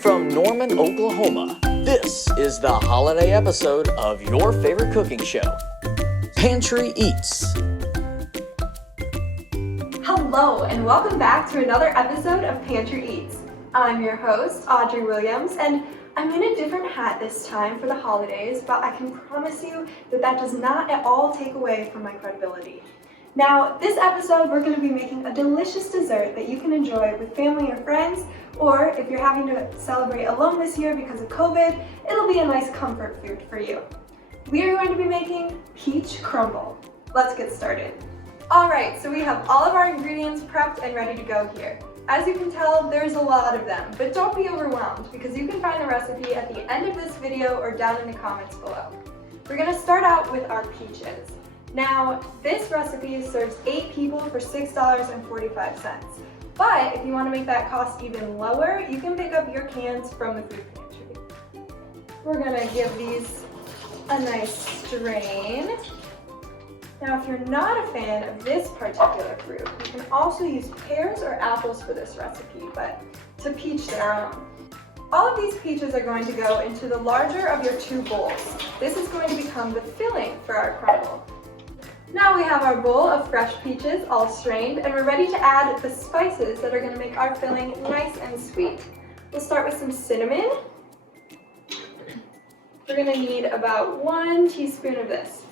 from Norman, Oklahoma, this is the holiday episode of your favorite cooking show, Pantry Eats. Hello, and welcome back to another episode of Pantry Eats. I'm your host, Audrey Williams, and I'm in a different hat this time for the holidays, but I can promise you that that does not at all take away from my credibility. Now, this episode, we're going to be making a delicious dessert that you can enjoy with family or friends, or if you're having to celebrate alone this year because of COVID, it'll be a nice comfort food for you. We are going to be making peach crumble. Let's get started. Alright, so we have all of our ingredients prepped and ready to go here. As you can tell, there's a lot of them, but don't be overwhelmed because you can find the recipe at the end of this video or down in the comments below. We're going to start out with our peaches. Now, this recipe serves 8 people for $6.45. But if you want to make that cost even lower, you can pick up your cans from the food pantry. We're going to give these a nice strain. Now, if you're not a fan of this particular fruit, you can also use pears or apples for this recipe, but to peach their own. All of these peaches are going to go into the larger of your 2 bowls. This is going to become the filling for our crumble. Now we have our bowl of fresh peaches all strained, and we're ready to add the spices that are going to make our filling nice and sweet. We'll start with some cinnamon. We're going to need about 1 teaspoon of this.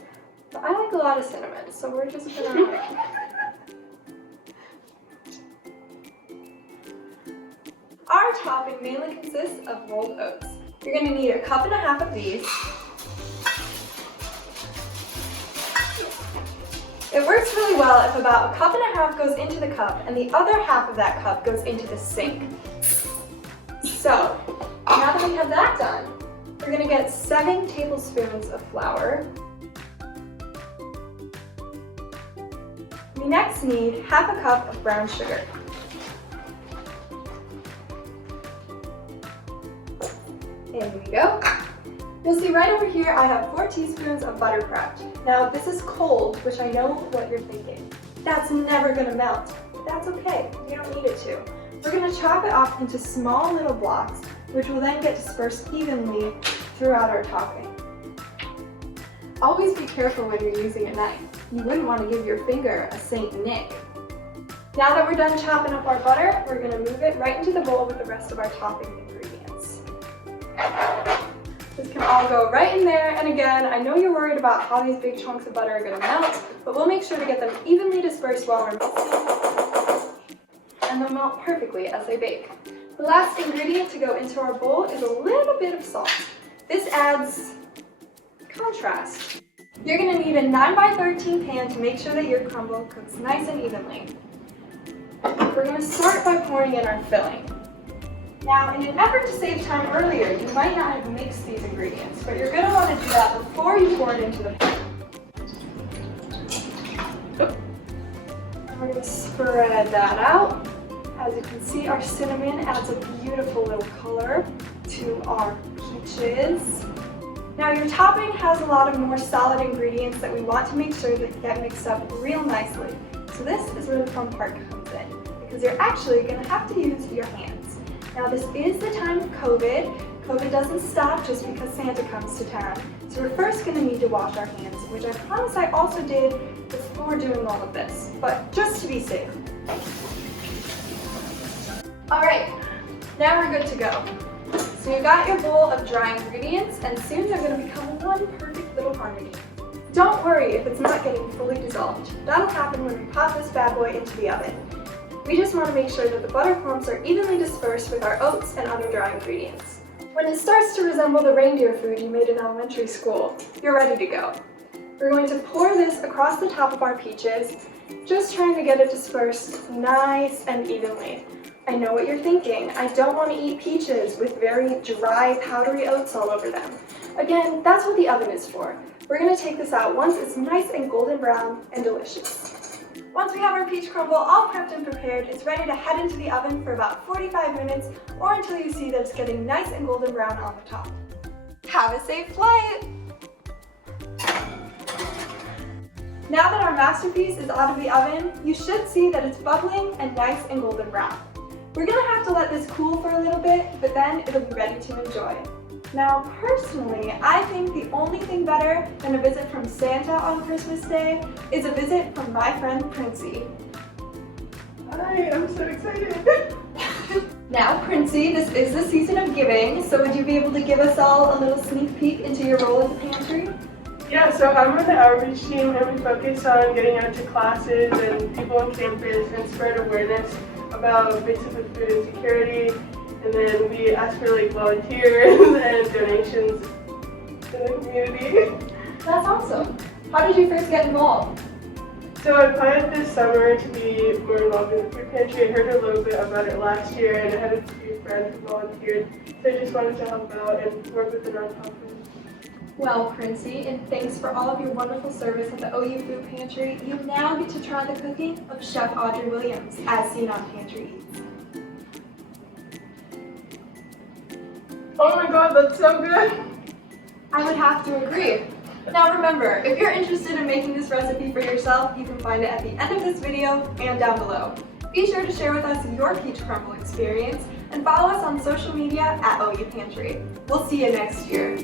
But I like a lot of cinnamon, so we're just going to... Our topping mainly consists of rolled oats. You're going to need 1.5 cups of these. It works really well if about 1.5 cups goes into the cup and the other half of that cup goes into the sink. So, now that we have that done, we're going to get 7 tablespoons of flour. We next need 1/2 cup of brown sugar. There we go. You'll see right over here I have 4 teaspoons of butter prepped. Now this is cold, which I know what you're thinking. That's never going to melt, but that's okay. You don't need it to. We're going to chop it off into small little blocks, which will then get dispersed evenly throughout our topping. Always be careful when you're using a knife. You wouldn't want to give your finger a Saint Nick. Now that we're done chopping up our butter, we're going to move it right into the bowl with the rest of our topping ingredients. This can all go right in there, and again, I know you're worried about how these big chunks of butter are going to melt, but we'll make sure to get them evenly dispersed while we're mixing, and they'll melt perfectly as they bake. The last ingredient to go into our bowl is a little bit of salt. This adds contrast. You're going to need a 9x13 pan to make sure that your crumble cooks nice and evenly. We're going to start by pouring in our filling. Now, in an effort to save time earlier, you might not have mixed these ingredients, but you're going to want to do that before you pour it into the pan. And we're going to spread that out. As you can see, our cinnamon adds a beautiful little color to our peaches. Now, your topping has a lot of more solid ingredients that we want to make sure that get mixed up real nicely. So this is where the fun part comes in, because you're actually going to have to use your hands. Now, this is the time of COVID. COVID doesn't stop just because Santa comes to town. So we're first going to need to wash our hands, which I promise I also did before doing all of this, but just to be safe. All right, now we're good to go. So you got your bowl of dry ingredients, and soon they're going to become one perfect little harmony. Don't worry if it's not getting fully dissolved. That'll happen when we pop this bad boy into the oven. We just want to make sure that the butter clumps are evenly dispersed with our oats and other dry ingredients. When it starts to resemble the reindeer food you made in elementary school, you're ready to go. We're going to pour this across the top of our peaches, just trying to get it dispersed nice and evenly. I know what you're thinking. I don't want to eat peaches with very dry, powdery oats all over them. Again, that's what the oven is for. We're going to take this out once it's nice and golden brown and delicious. Once we have our peach crumble all prepped and prepared, it's ready to head into the oven for about 45 minutes or until you see that it's getting nice and golden brown on the top. Have a safe flight! Now that our masterpiece is out of the oven, you should see that it's bubbling and nice and golden brown. We're gonna have to let this cool for a little bit, but then it'll be ready to enjoy. Now, personally, I think the only thing better than a visit from Santa on Christmas Day is a visit from my friend Princey. Hi, I'm so excited. Now, Princey, this is the season of giving, so would you be able to give us all a little sneak peek into your role at the pantry? Yeah, so I'm on the outreach team and we focus on getting out to classes and people on campus and spread awareness about basically food insecurity. And then we ask for like volunteers and donations in the community. That's awesome. How did you first get involved? So I applied this summer to be more involved in the food pantry. I heard a little bit about it last year and I had a few friends who volunteered. So I just wanted to help out and work with the nonprofit. Well, Princey, and thanks for all of your wonderful service at the OU Food Pantry, you now get to try the cooking of Chef Audrey Williams, as seen on Pantry Eats. Oh my god, that's so good! I would have to agree. Now remember, if you're interested in making this recipe for yourself, you can find it at the end of this video and down below. Be sure to share with us your peach crumble experience and follow us on social media at OU Pantry. We'll see you next year.